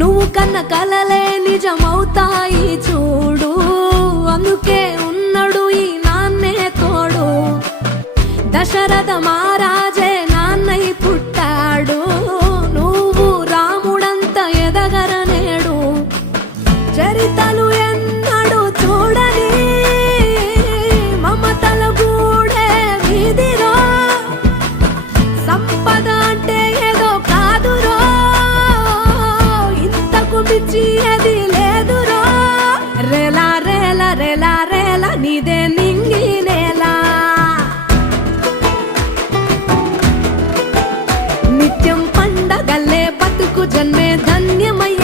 నువ్వు కన్న కలలే నిజమవుతాయి చూడు, అందుకే ఉన్నాడు ఈ నాన్నే తోడు. దశరథ మహారాజే నాన్నై పుట్టాడు, నువ్వు రాముడంత ఎదగరనేడు. చరితలు ఎన్నడు చూడని మమతల గూడే వీధిరో, సంపద అంటే ఏదో కాదురో, ఇంతకు మించి అది లేదురో. రేలా రేలా రేలా రేలా నీదే నింగి నేలా, నిత్యం పండగల్లే బతుకు జన్మే ధన్యమయ్య.